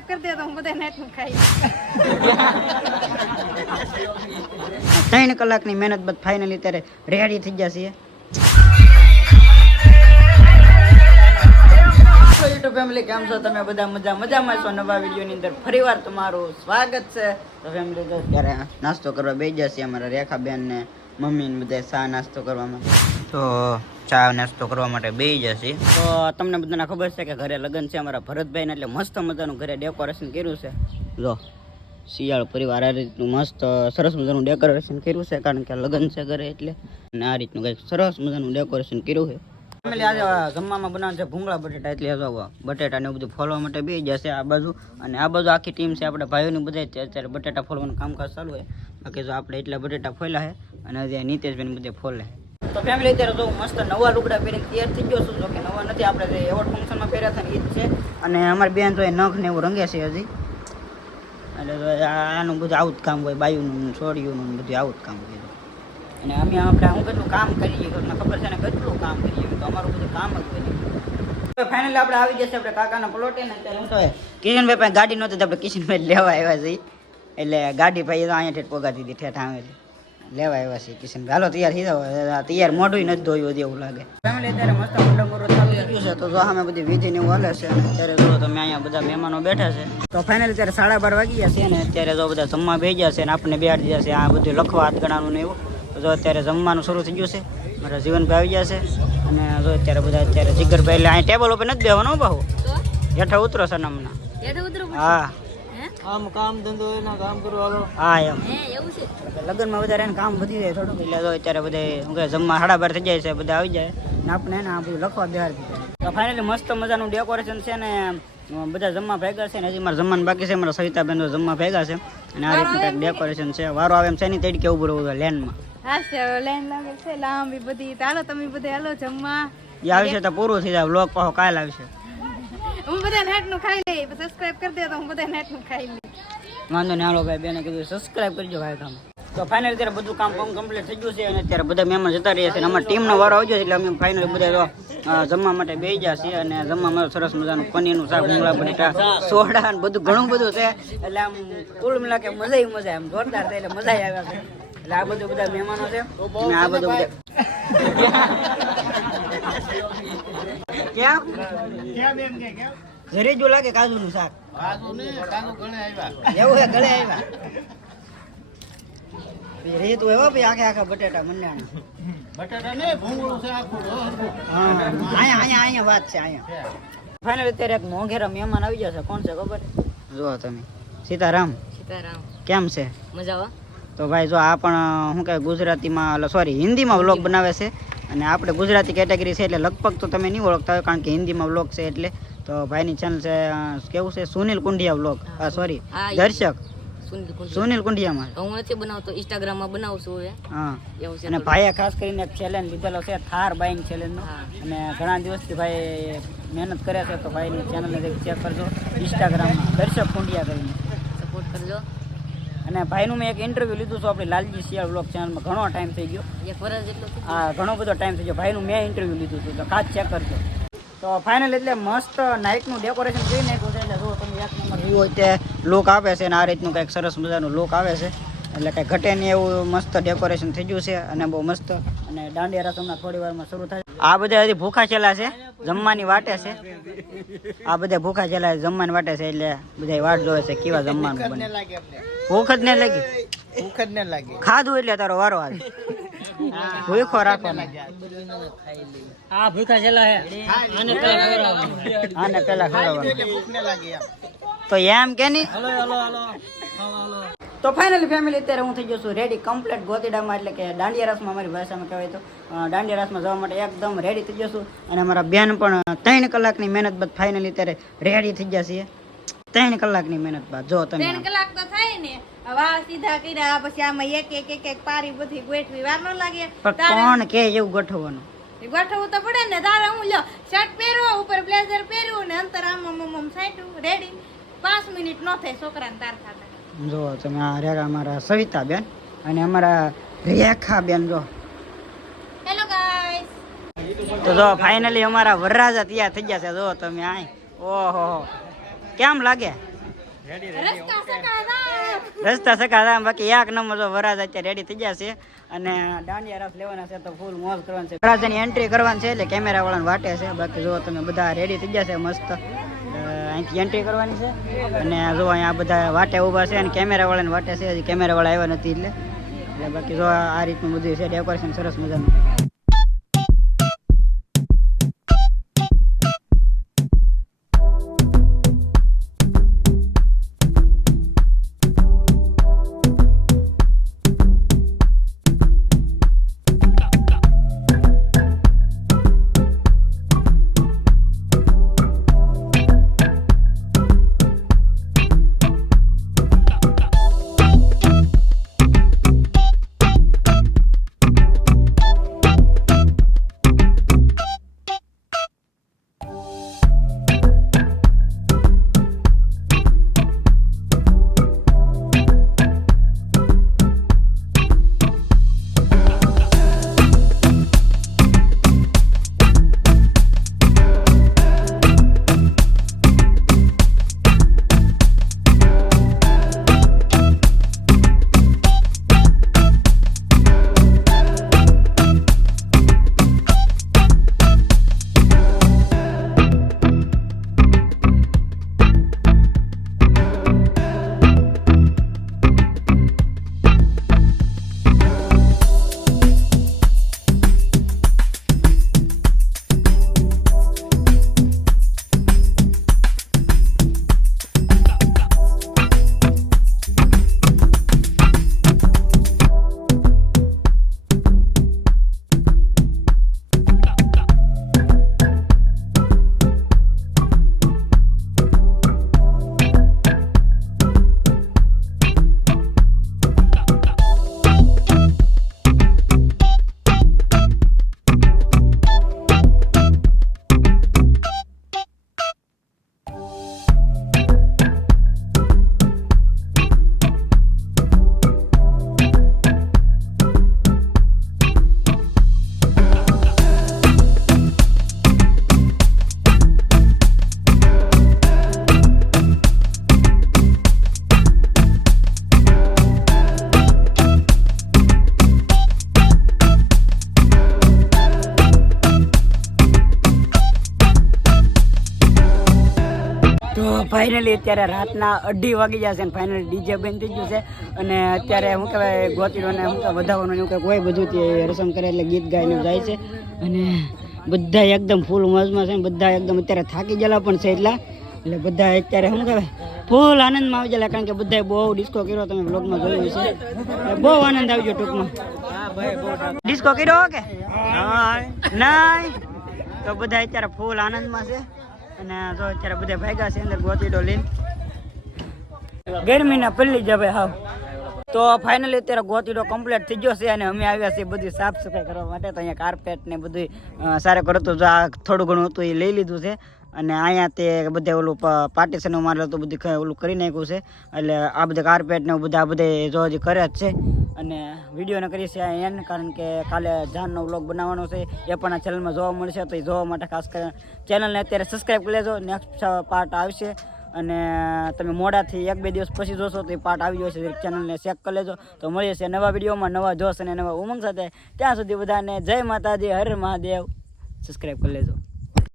Subscribe કરી દે તો હું બધા નેટનું ખાઈ ત્રણ કલાકની મહેનત બાદ ફાઇનલી ત્યારે રેડી થઈ ગયા છીએ. યુટ્યુબ ફેમિલી કેમ છો? તમે બધા મજા મજામાં છો? નવા વિડીયોની અંદર ફરીવાર તમારું સ્વાગત છે. તો ફેમિલી તો ત્યારે નાસ્તો કરવા બેસી જશે અમારા રેખાબેન ને મમ્મી ને બધા ચા નાસ્તો કરવામાં. તો ચા નાસ્તો કરવા માટે બે જશે. તો તમને બધાને ખબર છે કે ઘરે લગ્ન છે અમારા ભરતભાઈ ને એટલે મસ્ત મજાનું ઘરે ડેકોરેશન કર્યું છે. જો શિયાળ પરિવાર આ રીતનું મસ્ત સરસ મજાનું ડેકોરેશન કર્યું છે કારણ કે લગ્ન છે ઘરે એટલે. અને આ રીતનું કંઈક સરસ મજાનું ડેકોરેશન કર્યું છે. ફેમિલી આજે જમવામાં બનાવવાનું છે ભૂંગળા બટેટા એટલે જો બટેટા ને બધું ફોલવા માટે બે જશે આ બાજુ. અને આ બાજુ આખી ટીમ છે આપણે ભાઈઓની બધા અત્યારે બટેટા ફોલવાનું કામકાજ ચાલુ છે. બાકી જો આપણે એટલા બટેટા ફોલ્યા છે અને હજી નીતેશભાઈ બધે ફોલે. તો ફેમિલી અત્યારે તો મસ્ત નવા લુગડા પહેરીને તૈયાર થઈ ગયો છું. જો કે નવા નથી, આપણે એવોર્ડ ફંક્શનમાં પહેર્યા હતા ને એ જ છે. અને અમારી બેન તો એ નખ ને એવું રંગે છે હજી. એટલે તો આનું બધું આવું જ કામ હોય, બાયુનું છોડિયુંનું બધું આવું જ કામ હોય. અને અમે આપણે હું કેટલું કામ કરીએ, તમને ખબર છે ને કેટલું કામ કરીએ તો, અમારું બધું કામ જ હોય. ફાઇનલ આપણે આવી જશે આપણે કાકાના પ્લોટે ને, અત્યારે હું તો કિશનભાઈ પાસે ગાડી નહોતી આપણે કિશનભાઈ લેવા આવ્યા છીએ. એટલે ગાડી ભાઈ અહીંયા ઠેઠ પોગાતી દીધી ઠેઠ આવેલી. લેવા આવ્યા છે. કિશન હાલો તૈયાર થઈ જાવ તૈયાર મોઢું નથી ધોયું એવું લાગે. અત્યારે મસ્ત મંડળ મોરો ચાલુ ગયું છે. તો જો અમે બધી વિધિ ને હાલે છે. અને અત્યારે જો તમે અહીંયા બધા મહેમાનો બેઠા છે. તો ફાઇનલ અત્યારે સાડા બાર વાગી ગયા છે ને અત્યારે જો બધા જમવા બે ગયા છે ને આપણને બેહાડી દીધા છે. આ બધું લખવા હાથ ગણાનું ને એવું. તો જો અત્યારે જમવાનું શરૂ થઈ ગયું છે. મારા જીવનભાઈ આવી ગયા છે. અને જો અત્યારે બધા અત્યારે જીગરભાઈ એટલે અહીં ટેબલ ઉપર નથી બેવાનો બહુ હેઠા ઉતરો સનમના નમના હે. આમ કામ ધંધો એના કામ કરવા હાલો હા એમ. હે એવું છે? લગ્નમાં વધારે એને કામ વધી જાય થોડુંક. એટલે તો અત્યારે બધે શું કહે જમવા સાડા બાર થઈ જાય છે બધા આવી જાય. ને આપણે એને આ બધું લખવા બિહાર તો ફાઇનલી મસ્ત મજાનું ડેકોરેશન છે ને બધા જમવા ભેગા છે ને હજી મારે જમવાનું બાકી છે મારા સવિતાબેન જમવા ભેગા છે. અને આ રીતનું કંઈક ડેકોરેશન છે. વારો આવે એમ છે ની તડકે ઉભું રહેવું લેનમાં. હા છે લાઈન લાગે છે લાંબી બધી. ચાલો હાલો તમે બધા હાલો જમવા. એ આવશે તો પૂરું થઈ જાય. બ્લોક પાછો કાલ આવશે. હું બધા નેટનું ખાઈ લઈ સબસ્ક્રાઇબ કરી દે તો હું બધા નેટનું ખાઈ લઈ. વાંધો નહીં, હાલો ભાઈ, બેને કીધું સબસ્ક્રાઇબ કરજો ભાઈ તમે તો ફાઇનલ અત્યારે બધું કામ કામ કમ્પ્લીટ થઈ ગયું છે અને અત્યારે બધા મહેમાન જતા રહ્યા છે અને અમારા ટીમનો વારો છે એટલે અમે ફાઇનલ બધા જમવા માટે બે ગયા છીએ અને જમવામાં સરસ મજાનું પનીરનું શાક ભૂંગળા બટેટા, સોડા અને બધું ઘણું બધું છે. એટલે આમ કુલ મિલા કે મજા મજા, આમ જોરદાર છે એટલે મજા આવ્યા એટલે આ બધું બધા મહેમાનો છે. આ બધું બધા ક્યાં ઘરે જો લાગે કાજુનું શાક. એવું હે ગળે આવ્યા. રેત હોય હો ભાઈ આખે આખા બટેટા મંડાણા. બટાટા ને ભૂંગળું છે આખું હા. અહીંયા અહીંયા અહીંયા વાત છે અહીંયા. ફાઇનલ અત્યારે એક મોંઘેરા મહેમાન આવી જશે કોણ છે ખબર? જો તમે. સીતારામ. સીતારામ. કેમ છે? મજા તો ભાઈ જો આ પણ શું કહેવાય ગુજરાતીમાં સોરી હિન્દીમાં વ્લોગ બનાવે છે. અને આપણે ગુજરાતી કેટેગરી છે એટલે લગભગ તો તમે નહીં ઓળખતા હોય કારણ કે હિન્દીમાં બ્લોગ છે એટલે. તો ભાઈની ચેનલ છે કેવું છે? સુનિલ કુંડિયા બ્લોગ સોરી દર્શક. સુનિલ કુંડ સુનિલ કુંડિયામાં. હું નથી બનાવતો ઇન્સ્ટાગ્રામમાં બનાવું છું હવે. હા. એવું છે અને ભાઈએ ખાસ કરીને એક ચેલેન્જ લીધેલો છે થાર બાઈન ચેલેન્જનો. અને ઘણા દિવસથી ભાઈ મહેનત કરે છે તો ભાઈની ચેનલને ચેક કરજો. ઇન્સ્ટાગ્રામમાં દર્શક કુંડિયા કરીને. સપોર્ટ કરજો. અને ભાઈનું મેં એક ઇન્ટરવ્યૂ લીધું છું આપણે લાલજી શિયાળ બ્લોગ ચેનલમાં ઘણો ટાઈમ થઈ ગયો. એક વર્ષ જેટલો આ ઘણો બધો ટાઈમ થઈ ગયો. ભાઈનું મેં ઇન્ટરવ્યૂ લીધું હતું તો ખાસ ચેક કરજો. તો ફાઇનલ એટલે મસ્ત નાઇટનું ડેકોરેશન જોઈ નાખ્યું છે. એટલે જો તમે એક નંબર વ્યૂ હોય તે લુક આપે છે અને આ રીતનું કંઈક સરસ મજાનું લુક આવે છે. એટલે કંઈ ઘટે નહીં એવું મસ્ત ડેકોરેશન થઈ ગયું છે અને બહુ મસ્ત. અને દાંડિયા રસ થોડી વારમાં શરૂ થાય. આ બધા હજી ભૂખા છેલા છે જમવાની વાટે છે. આ બધા ભૂખા છેલા જમવાની વાટે છે એટલે બધા વાટ જોવે છે કેવા જમવાનું બને. ભૂખ જ ને લાગી. ભૂખ જ ને લાગી. ખાધું એટલે તારો વારો આવે. ભૂખો રાખવાનો. આ ભૂખા છેલા હે. આને પેલા ખવડાવવાનું. આને પેલા ખવડાવવાનું. ન તો એમ કે નહીં? Hello hello hello. હલો. તો ફાઇનલી ફેમિલી અત્યારે હું થઈ ગયો છું રેડી કમ્પ્લીટ ગોતીડામાં એટલે કે દાંડિયા રાસમાં અમારી ભાષામાં કહેવાય તો. દાંડિયા રાસમાં જવા માટે એકદમ રેડી થઈ ગયો છું. અને અમારા બેન પણ ત્રણ કલાકની મહેનત બાદ ફાઇનલી અત્યારે રેડી થઈ ગયા છીએ. ત્રણ કલાકની મહેનત બાદ જો તમે ત્રણ કલાક તો થાય ને. વાળ સીધા કર્યા પછી આમાં એક એક એક એક પારી બધી ગોઠવી. વાર ન લાગે. પણ કોણ કે એવું ગોઠવવાનું? ગોઠવવું તો પડે ને. તારે હું લ્યો શર્ટ પહેરો ઉપર બ્લેઝર પહેર્યું ને અંતર આમ આમ રેડી પાંચ મિનિટ નો થાય છોકરાને તાર ખાતા જો તમે આ રેખા અમારા સવિતા બેન અને અમારા રેખા બેન જો તો જો ફાઇનલી અમારા વરરાજા તૈયાર થઈ ગયા છે. જો તમે આય. ઓહો. કેમ લાગે? રસ્તા સકા બાકી એક નંબર જો વરાજ અત્યારે રેડી થઈ ગયા છે. અને દાંડિયા રસ લેવાના છે તો ફૂલ મોજ કરવાની છે. વરાજાની એન્ટ્રી કરવાની છે એટલે કેમેરા વાળાને વાટે છે. બાકી જો તમે બધા રેડી થઈ ગયા છે મસ્ત. એન્ટ્રી કરવાની છે. અને જો અહીંયા બધા વાટે ઊભા છે અને કેમેરા વાળાને વાટે છે, હજી કેમેરા વાળા આવ્યા નથી એટલે. એટલે બાકી જો આ રીતનું બધું છે ડેકોરેશન સરસ મજાનું. ફાઇનલી અત્યારે રાતના અઢી વાગી જશે અને ફાઇનલી ડીજે બંધ થઈ ગયું છે. અને અત્યારે શું કહેવાય ગોતીરોને શું કહેવાય વધાવવાનું એવું કંઈક કોઈ બધું તે રસમ કરે એટલે ગીત ગાઈને જાય છે. અને બધા એકદમ ફૂલ મોજમાં છે બધા એકદમ અત્યારે થાકી ગયેલા પણ છે એટલા. એટલે બધા અત્યારે શું કહેવાય ફૂલ આનંદમાં આવી ગયેલા કારણ કે બધાએ બહુ ડિસ્કો કર્યો તમે બ્લોગમાં જોયું છે બહુ આનંદ આવી ગયો ટૂંકમાં. ડિસ્કો કર્યો કે? ના તો બધા અત્યારે ફૂલ આનંદમાં છે. અને જો અત્યારે બધા ભાગ્યા છે, અંદર ગોતીડો લઈને. ગરમીના પલ્લી જ હવે. હાવ તો ફાઇનલી અત્યારે ગોતીડો કમ્પ્લીટ થઈ ગયો છે અને અમે આવ્યા છીએ બધી સાફ સફાઈ કરવા માટે. તો અહીંયા કાર્પેટ ને બધું સારું કરતું તો આ થોડું ઘણું હતું એ લઈ લીધું છે. અને અહીંયા તે બધે ઓલું પાર્ટીશન મારેલું હતું, બધું ઓલું કરી નાખ્યું છે. એટલે આ બધા કાર્પેટ ને બધા બધે જો હજી કરે જ છે. અને વિડીયોને કરીએ છીએ એન, કારણ કે કાલે જાનનો વ્લોગ બનાવવાનો છે. એ પણ આ ચેનલમાં જોવા મળશે, તો એ જોવા માટે ખાસ કરીને ચેનલને અત્યારે સબસ્ક્રાઈબ કરી લેજો. નેક્સ્ટ પાર્ટ આવશે. અને તમે મોડાથી એક બે દિવસ પછી જોશો, તો એ પાર્ટ આવી જશે. ચેનલને ચેક કરી લેજો. તો મળીએ છીએ નવા વિડીયોમાં, નવા જોશ અને નવા ઉમંગ સાથે. ત્યાં સુધી બધાને જય માતાજી, હર મહાદેવ. સબસ્ક્રાઈબ કરી લેજો.